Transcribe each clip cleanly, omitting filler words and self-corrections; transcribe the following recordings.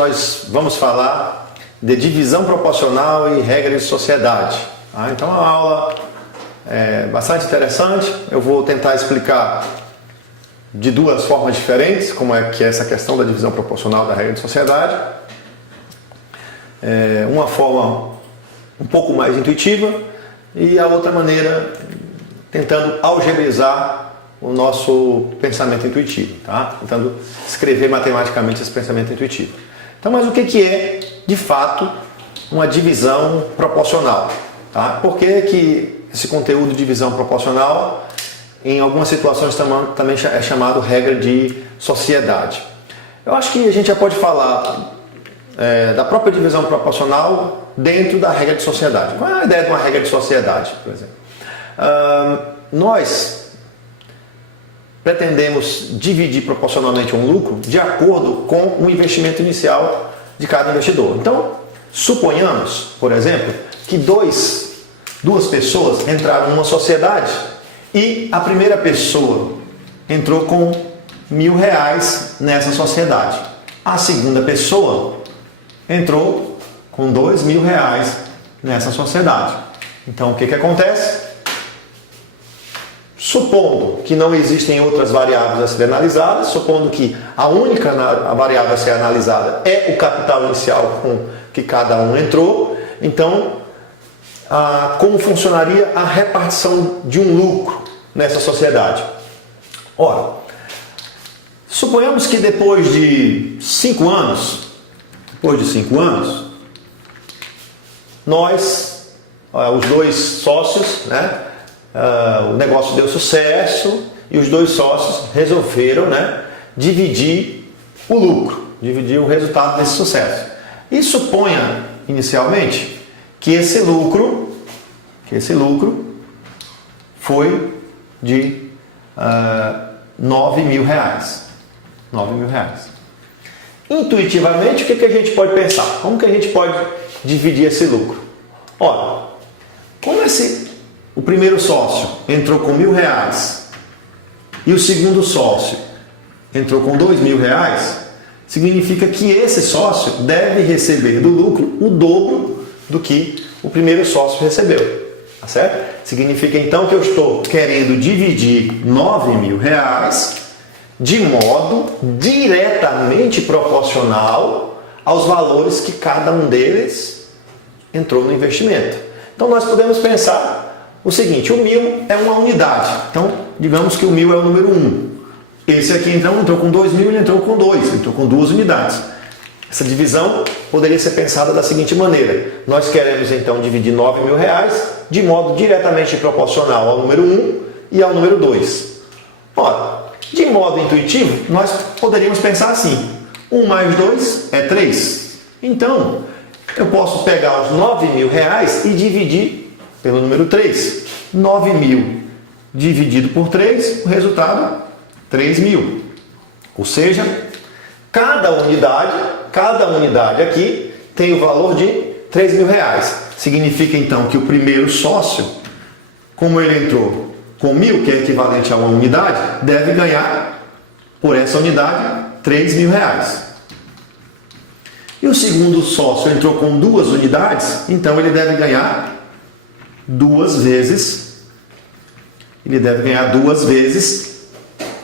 nós vamos falar de divisão proporcional e regra de sociedade. Então é uma aula bastante interessante. Eu vou tentar explicar de duas formas diferentes como é que é essa questão da divisão proporcional da regra de sociedade. Uma forma um pouco mais intuitiva e a outra maneira tentando algebrizar o nosso pensamento intuitivo, tá? Tentando escrever matematicamente esse pensamento intuitivo. Então, mas o que é, de fato, uma divisão proporcional? Tá? Por que esse conteúdo de divisão proporcional, em algumas situações também é chamado regra de sociedade? Eu acho que a gente já pode falar da própria divisão proporcional dentro da regra de sociedade. Qual é a ideia de uma regra de sociedade, por exemplo? Nós pretendemos dividir proporcionalmente um lucro de acordo com o investimento inicial de cada investidor. Então, suponhamos, por exemplo, que duas pessoas entraram numa sociedade e a primeira pessoa entrou com R$1.000 nessa sociedade. A segunda pessoa entrou com R$2.000 nessa sociedade. Então, o que acontece? Supondo que não existem outras variáveis a serem analisadas, supondo que a única variável a ser analisada é o capital inicial com que cada um entrou, então, como funcionaria a repartição de um lucro nessa sociedade? Ora, suponhamos que depois de 5 anos, nós, os dois sócios, o negócio deu sucesso e os dois sócios resolveram dividir o lucro, dividir o resultado desse sucesso. E suponha inicialmente que esse lucro foi de R$9.000. Intuitivamente, o que a gente pode pensar? Como que a gente pode dividir esse lucro? Ora, como o primeiro sócio entrou com R$1.000 e o segundo sócio entrou com R$2.000, significa que esse sócio deve receber do lucro o dobro do que o primeiro sócio recebeu. Tá certo? Significa então que eu estou querendo dividir R$9.000 de modo diretamente proporcional aos valores que cada um deles entrou no investimento. Então nós podemos pensar o seguinte: o 1.000 é uma unidade. Então, digamos que o 1.000 é o número 1. Esse aqui então entrou com 2.000, ele entrou com 2, entrou com 2 unidades. Essa divisão poderia ser pensada da seguinte maneira: nós queremos então dividir R$9.000 de modo diretamente proporcional ao número 1 e ao número 2. Ora, de modo intuitivo, nós poderíamos pensar assim: 1 mais 2 é 3. Então, eu posso pegar os R$9.000 e dividir pelo número 3. 9.000 dividido por 3, o resultado 3.000. Ou seja, cada unidade aqui tem o valor de R$3.000. Significa então que o primeiro sócio, como ele entrou com 1.000, que é equivalente a uma unidade, deve ganhar por essa unidade R$3.000. E o segundo sócio entrou com 2 unidades, então ele deve ganhar 2 vezes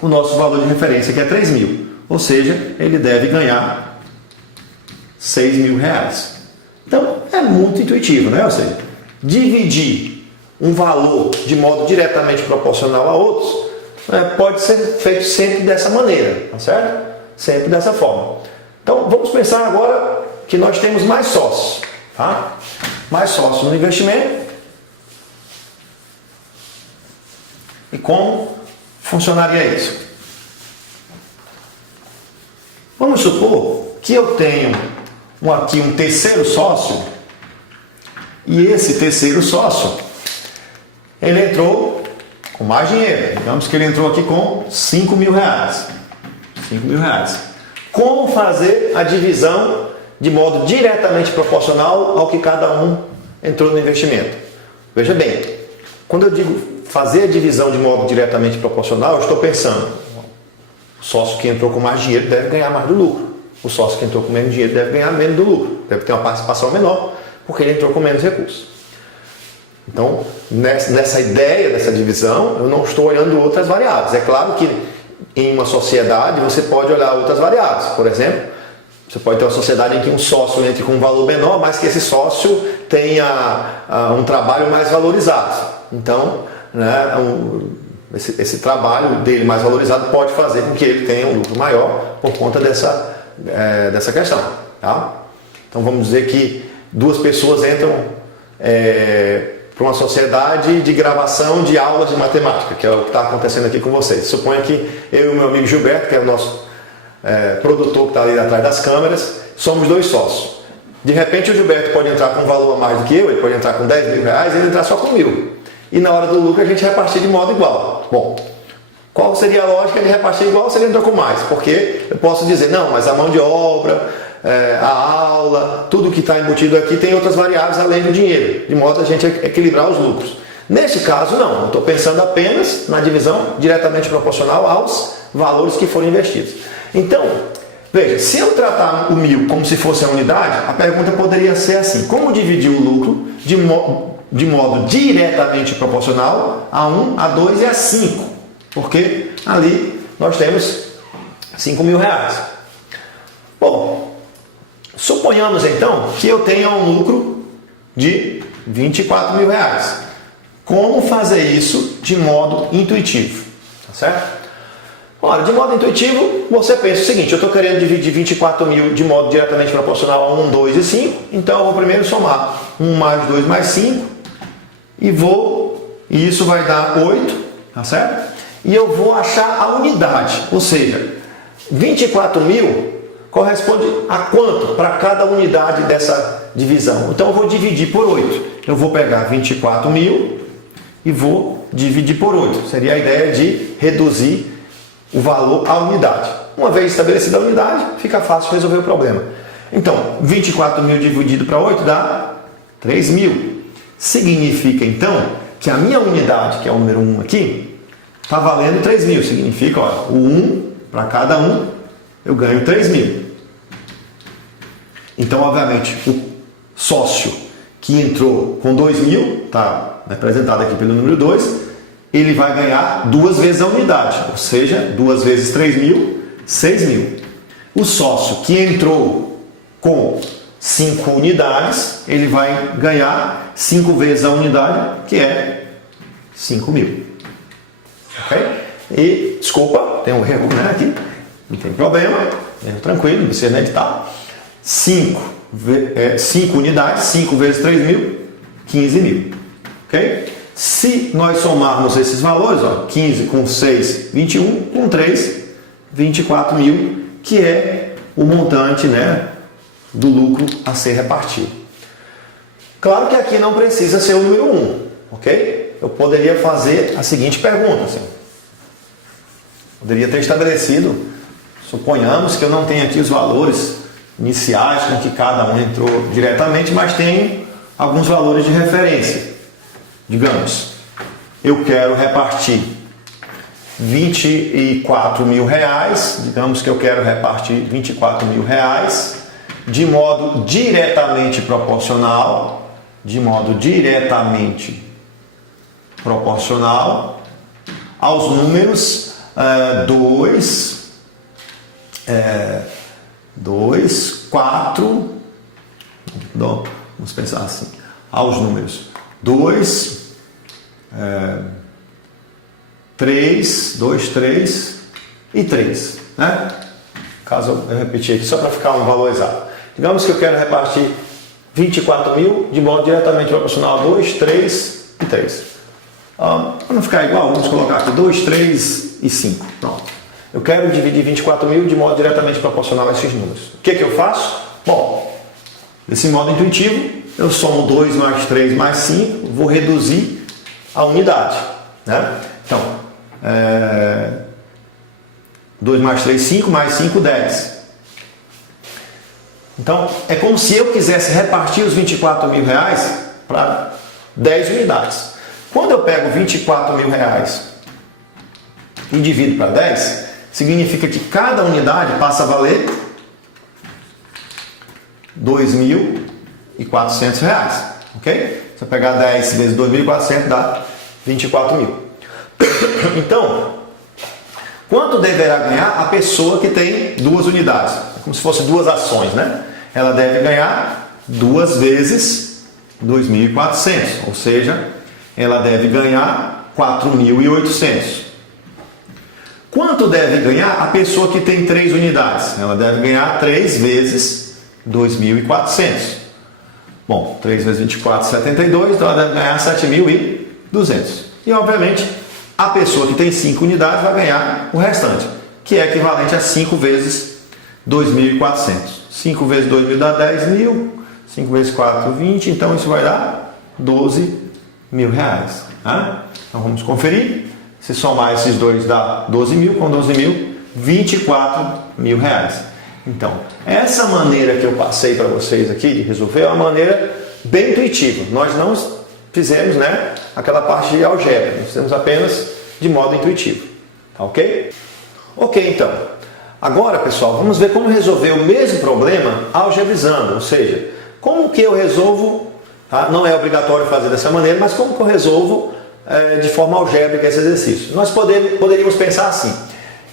o nosso valor de referência, que é 3.000. Ou seja, ele deve ganhar R$6.000. Então, é muito intuitivo, né? Ou seja, dividir um valor de modo diretamente proporcional a outros pode ser feito sempre dessa maneira, tá certo? Sempre dessa forma. Então, vamos pensar agora que nós temos mais sócios, tá? Mais sócios no investimento. E como funcionaria isso? Vamos supor que eu tenho aqui um terceiro sócio e esse terceiro sócio ele entrou com mais dinheiro. Digamos que ele entrou aqui com R$5.000. Como fazer a divisão de modo diretamente proporcional ao que cada um entrou no investimento? Veja bem, quando eu digo fazer a divisão de modo diretamente proporcional, eu estou pensando, o sócio que entrou com mais dinheiro deve ganhar mais do lucro. O sócio que entrou com menos dinheiro deve ganhar menos do lucro, deve ter uma participação menor, porque ele entrou com menos recursos. Então, nessa ideia dessa divisão, eu não estou olhando outras variáveis. É claro que em uma sociedade você pode olhar outras variáveis. Por exemplo, você pode ter uma sociedade em que um sócio entre com um valor menor, mas que esse sócio tenha um trabalho mais valorizado. Então, né, esse trabalho dele mais valorizado pode fazer com que ele tenha um lucro maior por conta dessa questão. Tá? Então, vamos dizer que duas pessoas entram para uma sociedade de gravação de aulas de matemática, que é o que está acontecendo aqui com vocês. Suponha que eu e o meu amigo Gilberto, que é o nosso produtor que está ali atrás das câmeras, somos dois sócios. De repente o Gilberto pode entrar com um valor a mais do que eu, ele pode entrar com 10 mil reais e ele entrar só com 1.000. E na hora do lucro a gente repartir de modo igual. Bom, qual seria a lógica de repartir igual se ele entrou com mais? Porque eu posso dizer, não, mas a mão de obra, a aula, tudo que está embutido aqui tem outras variáveis além do dinheiro, de modo a gente equilibrar os lucros. Nesse caso não, eu estou pensando apenas na divisão diretamente proporcional aos valores que foram investidos. Então, veja, se eu tratar o 1.000 como se fosse a unidade, a pergunta poderia ser assim: como dividir o lucro de modo diretamente proporcional a 1, a 2 e a 5? Porque ali nós temos 5.000 reais. Bom, suponhamos então que eu tenha um lucro de 24.000 reais. Como fazer isso de modo intuitivo? Tá certo? Ora, de modo intuitivo, você pensa o seguinte: eu estou querendo dividir 24.000 de modo diretamente proporcional a 1, 2 e 5, então eu vou primeiro somar 1 mais 2 mais 5 e isso vai dar 8, tá certo? E eu vou achar a unidade, ou seja, 24.000 corresponde a quanto para cada unidade dessa divisão? Então eu vou dividir por 8. Eu vou pegar 24.000 e vou dividir por 8. Seria a ideia de reduzir o valor à unidade. Uma vez estabelecida a unidade, fica fácil resolver o problema. Então, 24.000 dividido para 8 dá 3.000. Significa então que a minha unidade, que é o número 1 aqui, está valendo 3.000. Significa, ó, o 1 para cada 1, eu ganho 3.000. Então, obviamente, o sócio que entrou com 2.000, está representado aqui pelo número 2, ele vai ganhar 2 vezes a unidade, ou seja, 2 vezes 3.000, 6.000. O sócio que entrou com 5 unidades, ele vai ganhar 5 vezes a unidade, que é 5.000. Ok? E, desculpa, tem um erro, né, aqui, não tem problema, tranquilo, não precisa editar. 5 unidades, 5 vezes 3.000, 15.000. Ok? Se nós somarmos esses valores, ó, 15 com 6, 21, com 3, 24.000, que é o montante, né, do lucro a ser repartido. Claro que aqui não precisa ser o número 1, ok? Eu poderia fazer a seguinte pergunta, assim. Poderia ter estabelecido, suponhamos que eu não tenho aqui os valores iniciais com que cada um entrou diretamente, mas tenho alguns valores de referência. Digamos, eu quero repartir 24.000 reais, digamos que eu quero repartir 24.000 reais de modo diretamente proporcional, aos números 2, 4, vamos pensar assim, aos números 2, 3 e 3, né? Caso eu repetir aqui, só para ficar um valor exato. Digamos que eu quero repartir 24.000 de modo diretamente proporcional a 2, 3 e 3. Para não ficar igual, vamos colocar aqui 2, 3 e 5. Pronto. Eu quero dividir 24.000 de modo diretamente proporcional a esses números. O que eu faço? Bom, desse modo intuitivo, eu somo 2 mais 3 mais 5, vou reduzir a unidade, né? Então, 2 mais 3, 5, mais 5, 10. Então, é como se eu quisesse repartir os 24.000 reais para 10 unidades. Quando eu pego 24.000 reais e divido para 10, significa que cada unidade passa a valer R$2.400, ok? Se eu pegar 10 vezes 2.400 dá 24 mil. Então, quanto deverá ganhar a pessoa que tem duas unidades? É como se fossem duas ações, né? Ela deve ganhar 2 vezes 2.400, ou seja, ela deve ganhar 4.800. Quanto deve ganhar a pessoa que tem 3 unidades? Ela deve ganhar 3 vezes 2.400. Bom, 3 vezes 24, 72, então ela deve ganhar 7.200. E, obviamente, a pessoa que tem 5 unidades vai ganhar o restante, que é equivalente a 5 vezes 2.400. 5 vezes 2.000 dá 10.000, 5 vezes 4, 20, então isso vai dar R$12.000. Tá? Então vamos conferir. Se somar esses dois dá 12.000, com 12.000, R$24.000. Então, essa maneira que eu passei para vocês aqui de resolver é uma maneira bem intuitiva. Nós não fizemos, né, aquela parte de algebra, nós fizemos apenas de modo intuitivo. Tá ok? Ok, então. Agora, pessoal, vamos ver como resolver o mesmo problema algebrizando, ou seja, como que eu resolvo, tá? Não é obrigatório fazer dessa maneira, mas como que eu resolvo de forma algébrica esse exercício. Nós poderíamos pensar assim,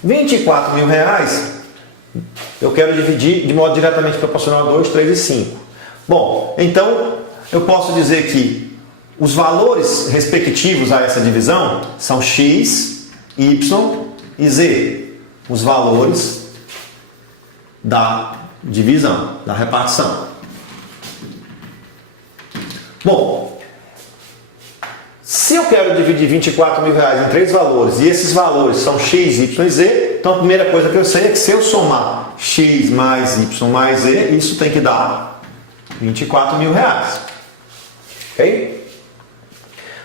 R$24.000 eu quero dividir de modo diretamente proporcional a 2, 3 e 5. Bom, então eu posso dizer que os valores respectivos a essa divisão são x, y e z. Os valores da divisão, da repartição. Bom, se eu quero dividir R$24.000 em 3 valores e esses valores são x, y e z, então a primeira coisa que eu sei é que se eu somar x mais y mais z, isso tem que dar R$24.000. Ok?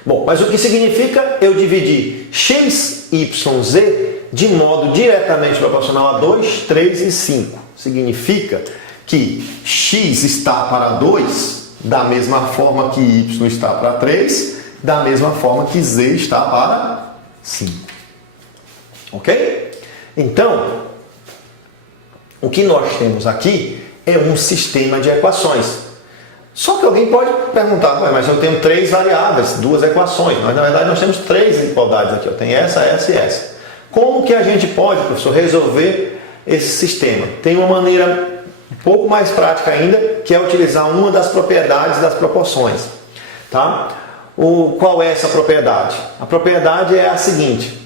Bom, mas o que significa eu dividir x, y, z de modo diretamente proporcional a 2, 3 e 5? Significa que x está para 2 da mesma forma que y está para 3, da mesma forma que z está para 5. Ok? Então, o que nós temos aqui é um sistema de equações. Só que alguém pode perguntar, mas eu tenho 3 variáveis, 2 equações. Mas na verdade nós temos 3 igualdades aqui. Tem essa, essa e essa. Como que a gente pode, professor, resolver esse sistema? Tem uma maneira um pouco mais prática ainda, que é utilizar uma das propriedades das proporções. Tá? Qual é essa propriedade? A propriedade é a seguinte.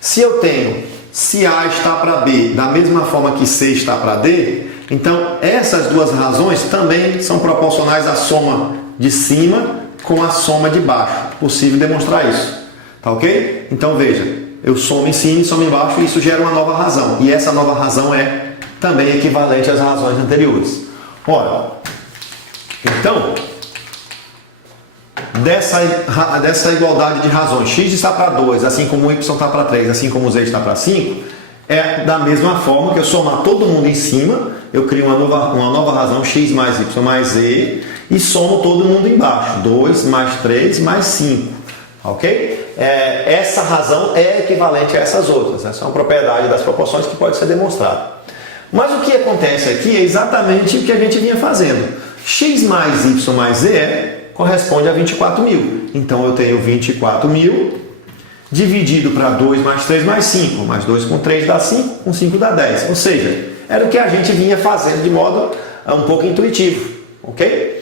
Se eu tenho, se A está para B da mesma forma que C está para D, então essas duas razões também são proporcionais à soma de cima com a soma de baixo. Possível demonstrar isso. Tá ok? Então veja, eu somo em cima e somo embaixo e isso gera uma nova razão. E essa nova razão é também equivalente às razões anteriores. Ora, então, dessa igualdade de razões, x está para 2, assim como y está para 3, assim como z está para 5, é da mesma forma que eu somar todo mundo em cima, eu crio uma nova razão, x mais y mais z, e somo todo mundo embaixo, 2 mais 3 mais 5. Ok? Essa razão é equivalente a essas outras. Essa é uma propriedade das proporções que pode ser demonstrada. Mas o que acontece aqui é exatamente o que a gente vinha fazendo. X mais y mais z corresponde a 24.000. Então eu tenho 24.000 dividido para 2 mais 3 mais 5. Mais 2 com 3 dá 5, com 5 dá 10. Ou seja, era o que a gente vinha fazendo de modo um pouco intuitivo. Ok?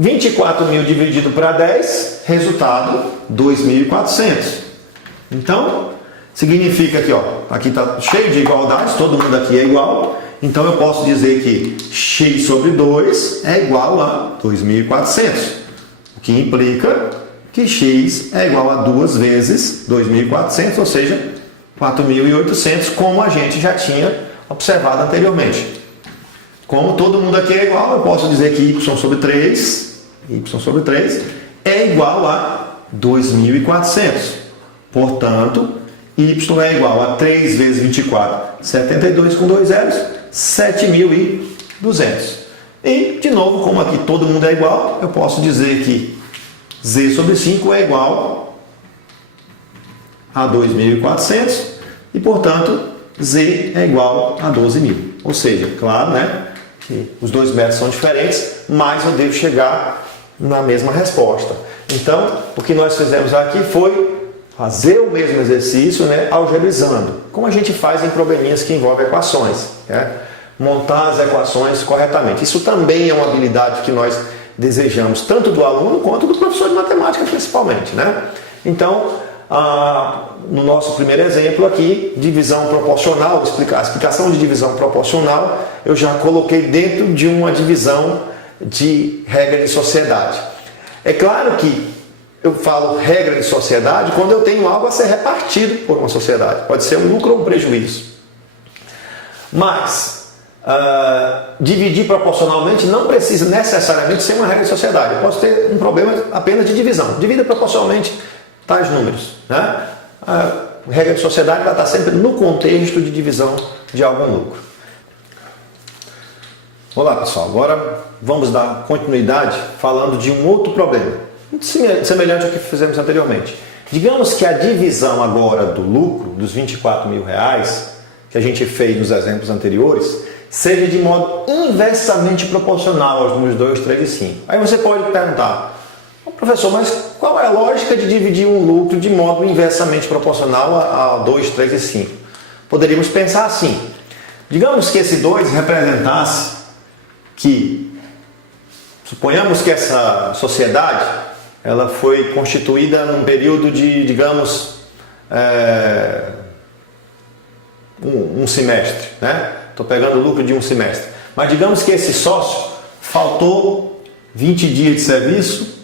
24.000 dividido para 10, resultado 2.400. Então, significa que aqui está cheio de igualdades, todo mundo aqui é igual. Então eu posso dizer que x sobre 2 é igual a 2.400. O que implica que x é igual a 2 vezes 2.400, ou seja, 4.800, como a gente já tinha observado anteriormente. Como todo mundo aqui é igual, eu posso dizer que y sobre 3 é igual a 2.400. Portanto, y é igual a 3 vezes 24, 72 com 2 zeros, 7.200. E, de novo, como aqui todo mundo é igual, eu posso dizer que z sobre 5 é igual a 2.400 e, portanto, z é igual a 12.000. Ou seja, claro, né, que os dois métodos são diferentes, mas eu devo chegar na mesma resposta. Então, o que nós fizemos aqui foi fazer o mesmo exercício, né, algebrizando, como a gente faz em probleminhas que envolvem equações, né? Montar as equações corretamente. Isso também é uma habilidade que nós desejamos, tanto do aluno quanto do professor de matemática, principalmente, né? Então, no nosso primeiro exemplo aqui, divisão proporcional, a explicação de divisão proporcional, eu já coloquei dentro de uma divisão de regra de sociedade. É claro que eu falo regra de sociedade quando eu tenho algo a ser repartido por uma sociedade. Pode ser um lucro ou um prejuízo. Mas dividir proporcionalmente não precisa necessariamente ser uma regra de sociedade. Eu posso ter um problema apenas de divisão. Divida proporcionalmente tais números, né? A regra de sociedade vai estar sempre no contexto de divisão de algum lucro. Olá pessoal, agora vamos dar continuidade falando de um outro problema, muito semelhante ao que fizemos anteriormente. Digamos que a divisão agora do lucro, dos R$24.000, que a gente fez nos exemplos anteriores, seja de modo inversamente proporcional aos números 2, 3 e 5. Aí você pode perguntar, professor, mas qual é a lógica de dividir um lucro de modo inversamente proporcional a 2, 3 e 5? Poderíamos pensar assim, digamos que esse 2 representasse que, suponhamos que essa sociedade ela foi constituída num período de, digamos, um semestre, né? Estou pegando o lucro de um semestre. Mas digamos que esse sócio faltou 20 dias de serviço,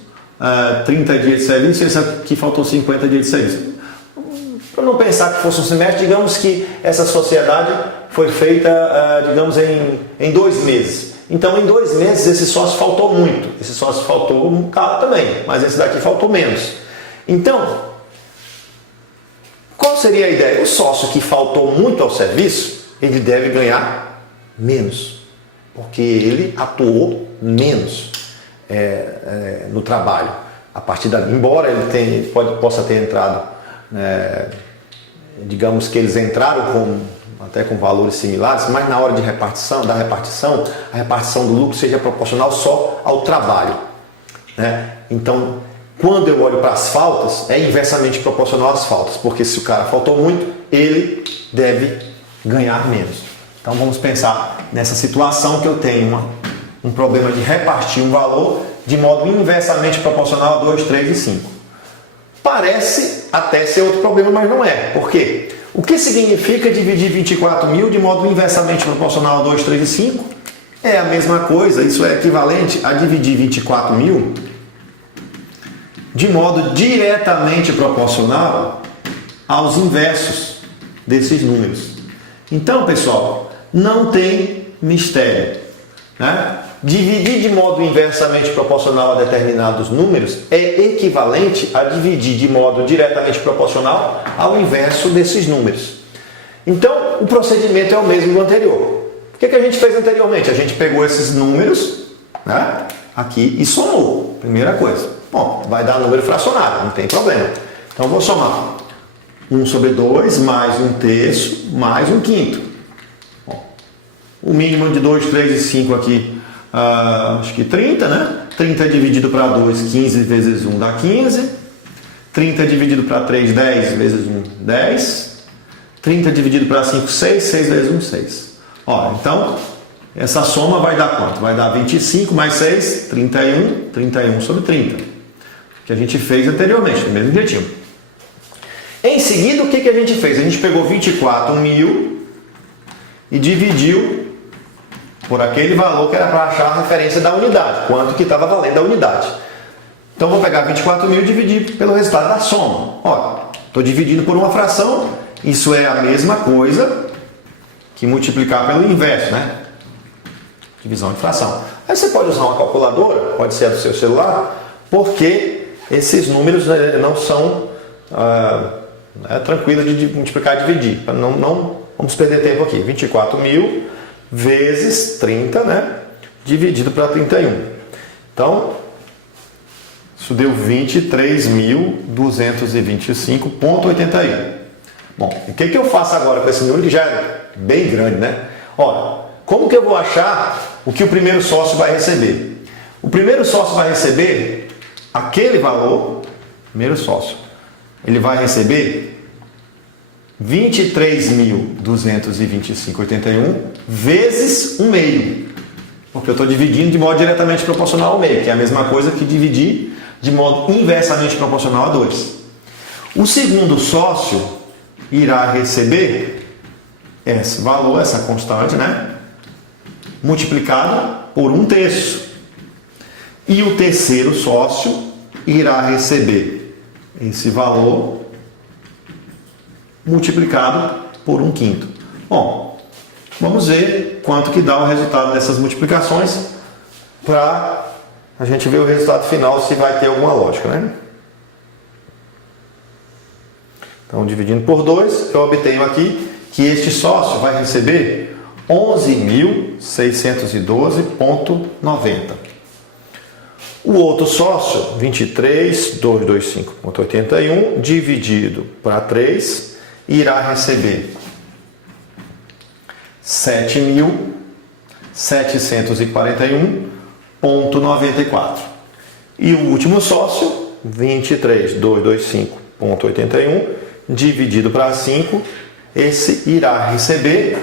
30 dias de serviço, e esse aqui faltou 50 dias de serviço. Para não pensar que fosse um semestre, digamos que essa sociedade foi feita, digamos, em 2 meses. Então, em 2 meses, esse sócio faltou muito. Esse sócio faltou um bocado também, mas esse daqui faltou menos. Então, qual seria a ideia? O sócio que faltou muito ao serviço, ele deve ganhar menos, porque ele atuou menos no trabalho. A partir dali, embora ele possa ter entrado, digamos que eles entraram até com valores similares, mas na hora de repartição, a repartição do lucro seja proporcional só ao trabalho, né? Então, quando eu olho para as faltas, é inversamente proporcional às faltas, porque se o cara faltou muito, ele deve ganhar menos. Então vamos pensar nessa situação que eu tenho um problema de repartir um valor de modo inversamente proporcional a 2, 3 e 5. Parece até ser outro problema, mas não é. Por quê? O que significa dividir 24.000 de modo inversamente proporcional a 2, 3 e 5? É a mesma coisa, isso é equivalente a dividir 24.000 de modo diretamente proporcional aos inversos desses números. Então, pessoal, não tem mistério, né? Dividir de modo inversamente proporcional a determinados números é equivalente a dividir de modo diretamente proporcional ao inverso desses números. Então, o procedimento é o mesmo do anterior. O que a gente fez anteriormente? A gente pegou esses números, né, aqui e somou. Primeira coisa. Bom, vai dar número fracionário, não tem problema. Então, eu vou somar 1 sobre 2 mais 1/3 mais 1/5. Bom, o mínimo de 2, 3 e 5 aqui, acho que 30, né? 30 dividido para 2, 15 vezes 1 dá 15. 30 dividido para 3, 10 vezes 1, 10. 30 dividido para 5, 6. 6 vezes 1, 6. Ó, então, essa soma vai dar quanto? Vai dar 25 mais 6, 31. 31 sobre 30. Que a gente fez anteriormente, do mesmo jeitinho. Em seguida, o que a gente fez? A gente pegou 24.000 e dividiu por aquele valor que era para achar a referência da unidade, quanto que estava valendo a unidade. Então, vou pegar 24.000 e dividir pelo resultado da soma. Ó, estou dividindo por uma fração, isso é a mesma coisa que multiplicar pelo inverso, né? Divisão de fração. Aí você pode usar uma calculadora, pode ser a do seu celular, porque esses números não são tranquilos de multiplicar e dividir. Não vamos perder tempo aqui. 24.000 vezes 30, né? Dividido para 31. Então, isso deu 23.225,81. Bom, o que eu faço agora com esse número que já é bem grande, né? Ora, como que eu vou achar o que o primeiro sócio vai receber. O primeiro sócio vai receber aquele valor, primeiro sócio, ele vai receber 23.225,81 vezes 1 meio. Porque eu estou dividindo de modo diretamente proporcional ao meio, que é a mesma coisa que dividir de modo inversamente proporcional a 2. O segundo sócio irá receber esse valor, essa constante, né? Multiplicado por 1/3. E o terceiro sócio irá receber esse valor multiplicado por 1/5. Bom, vamos ver quanto que dá o resultado dessas multiplicações para a gente ver o resultado final, se vai ter alguma lógica, né? Então, dividindo por 2, eu obtenho aqui que este sócio vai receber 11.612,90. O outro sócio, 23.225,81, dividido para 3, irá receber 7.741,94. E o último sócio, 23.225,81, dividido para 5, esse irá receber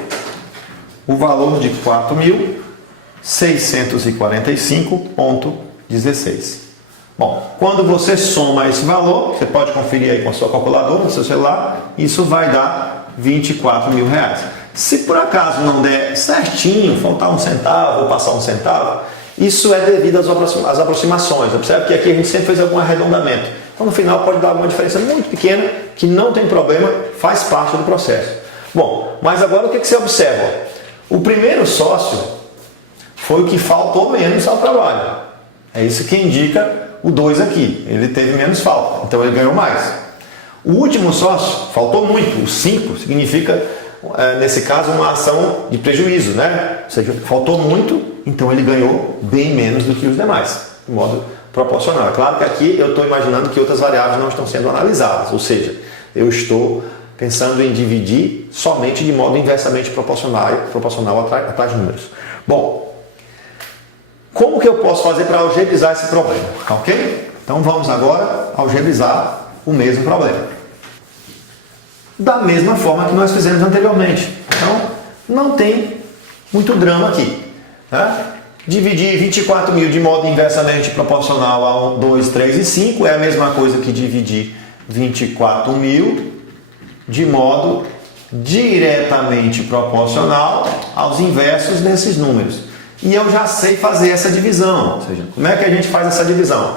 o valor de 4.645,16. Bom, quando você soma esse valor, você pode conferir aí com a sua calculadora, no seu celular, isso vai dar R$24.000. Se por acaso não der certinho, faltar 1 centavo ou passar 1 centavo, isso é devido às aproximações. Observe que aqui a gente sempre fez algum arredondamento. Então no final pode dar alguma diferença muito pequena, que não tem problema, faz parte do processo. Bom, mas agora o que você observa? O primeiro sócio foi o que faltou menos ao trabalho. É isso que indica o 2 aqui. Ele teve menos falta, então ele ganhou mais. O último sócio faltou muito. O 5 significa, nesse caso, uma ação de prejuízo, né? Ou seja, faltou muito, então ele ganhou bem menos do que os demais, de modo proporcional. É claro que aqui eu estou imaginando que outras variáveis não estão sendo analisadas, ou seja, eu estou pensando em dividir somente de modo inversamente proporcional atrás de números. Bom, como que eu posso fazer para algebrizar esse problema? Ok? Então vamos agora algebrizar o mesmo problema. Da mesma forma que nós fizemos anteriormente. Então, não tem muito drama aqui. Né? Dividir 24.000 de modo inversamente proporcional a 1, 2, 3 e 5 é a mesma coisa que dividir 24.000 de modo diretamente proporcional aos inversos desses números. E eu já sei fazer essa divisão. Ou seja, como é que a gente faz essa divisão?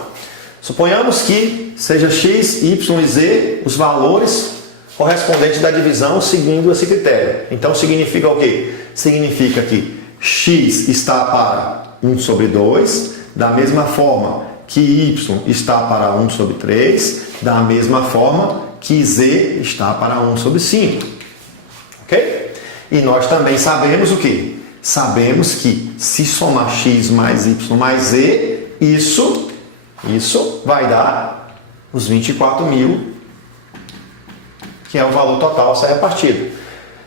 Suponhamos que seja x, y e z os valores correspondentes da divisão seguindo esse critério. Então significa o quê? Significa que x está para 1 sobre 2, da mesma forma que y está para 1 sobre 3, da mesma forma que z está para 1 sobre 5. Ok? E nós também sabemos o quê? Sabemos que se somar x mais y mais z, isso vai dar os 24.000, que é o valor total a ser repartido.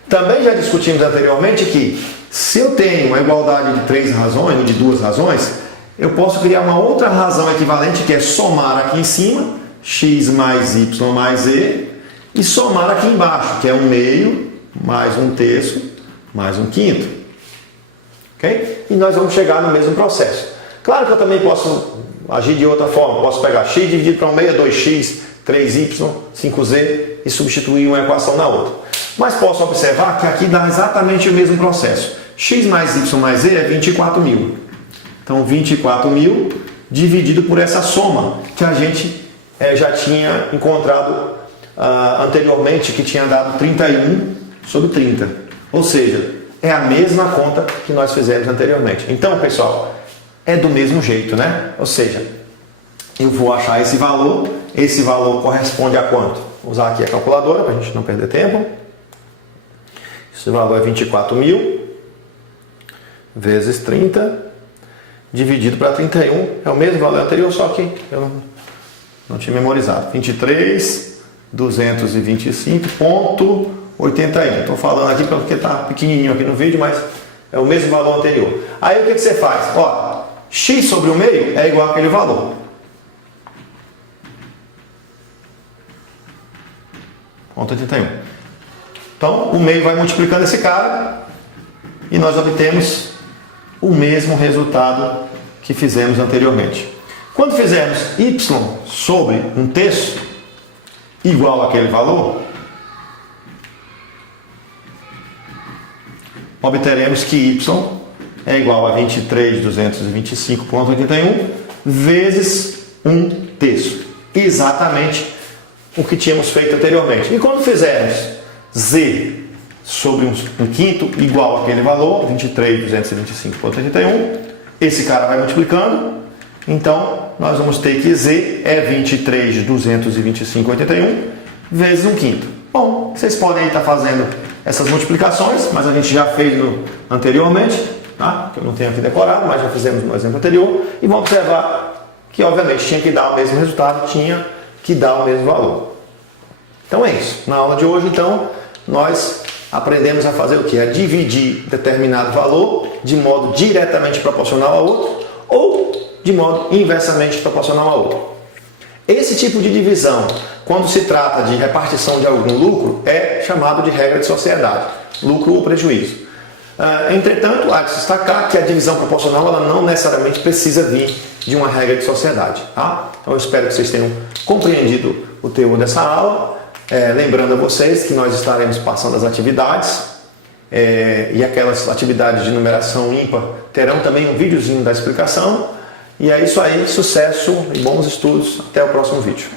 Também já discutimos anteriormente que se eu tenho uma igualdade de 3 razões, ou de 2 razões, eu posso criar uma outra razão equivalente, que é somar aqui em cima, x mais y mais z, e somar aqui embaixo, que é 1/2 mais 1/3 mais 1/5. Okay? E nós vamos chegar no mesmo processo. Claro que eu também posso agir de outra forma. Posso pegar x dividido para 1/6 é 2x, 3y, 5z e substituir uma equação na outra. Mas posso observar que aqui dá exatamente o mesmo processo. X mais y mais z é 24.000. Então 24.000 dividido por essa soma que a gente já tinha encontrado anteriormente, que tinha dado 31 sobre 30. Ou seja, é a mesma conta que nós fizemos anteriormente. Então, pessoal, é do mesmo jeito, né? Ou seja, eu vou achar esse valor corresponde a quanto? Vou usar aqui a calculadora para a gente não perder tempo. Esse valor é 24.000 vezes 30 dividido para 31. É o mesmo valor anterior, só que eu não tinha memorizado. 23.225,81. Estou falando aqui porque está pequenininho aqui no vídeo, mas É o mesmo valor anterior. Aí o que você faz? Ó, x sobre o meio é igual àquele valor. Ponto 81. Então, o meio vai multiplicando esse cara e nós obtemos o mesmo resultado que fizemos anteriormente. Quando fizermos y sobre 1/3 igual àquele valor, obteremos que y é igual a 23.225,81 vezes 1/3. Exatamente o que tínhamos feito anteriormente. E quando fizermos z sobre 1/5 igual àquele valor, 23.225,81, esse cara vai multiplicando. Então, nós vamos ter que z é 23.225,81 vezes 1/5. Bom, vocês podem estar fazendo essas multiplicações, mas a gente já fez anteriormente, tá? Que eu não tenho aqui decorado, mas já fizemos no exemplo anterior. E vamos observar que, obviamente, tinha que dar o mesmo resultado, tinha que dar o mesmo valor. Então é isso. Na aula de hoje, então, nós aprendemos a fazer o que? A dividir determinado valor de modo diretamente proporcional a outro ou de modo inversamente proporcional a outro. Esse tipo de divisão, quando se trata de repartição de algum lucro, é chamado de regra de sociedade, lucro ou prejuízo. Entretanto, há de se destacar que a divisão proporcional ela não necessariamente precisa vir de uma regra de sociedade. Tá? Então eu espero que vocês tenham compreendido o teor dessa aula. Lembrando a vocês que nós estaremos passando as atividades e aquelas atividades de numeração ímpar terão também um videozinho da explicação. E é isso aí, sucesso e bons estudos. Até o próximo vídeo.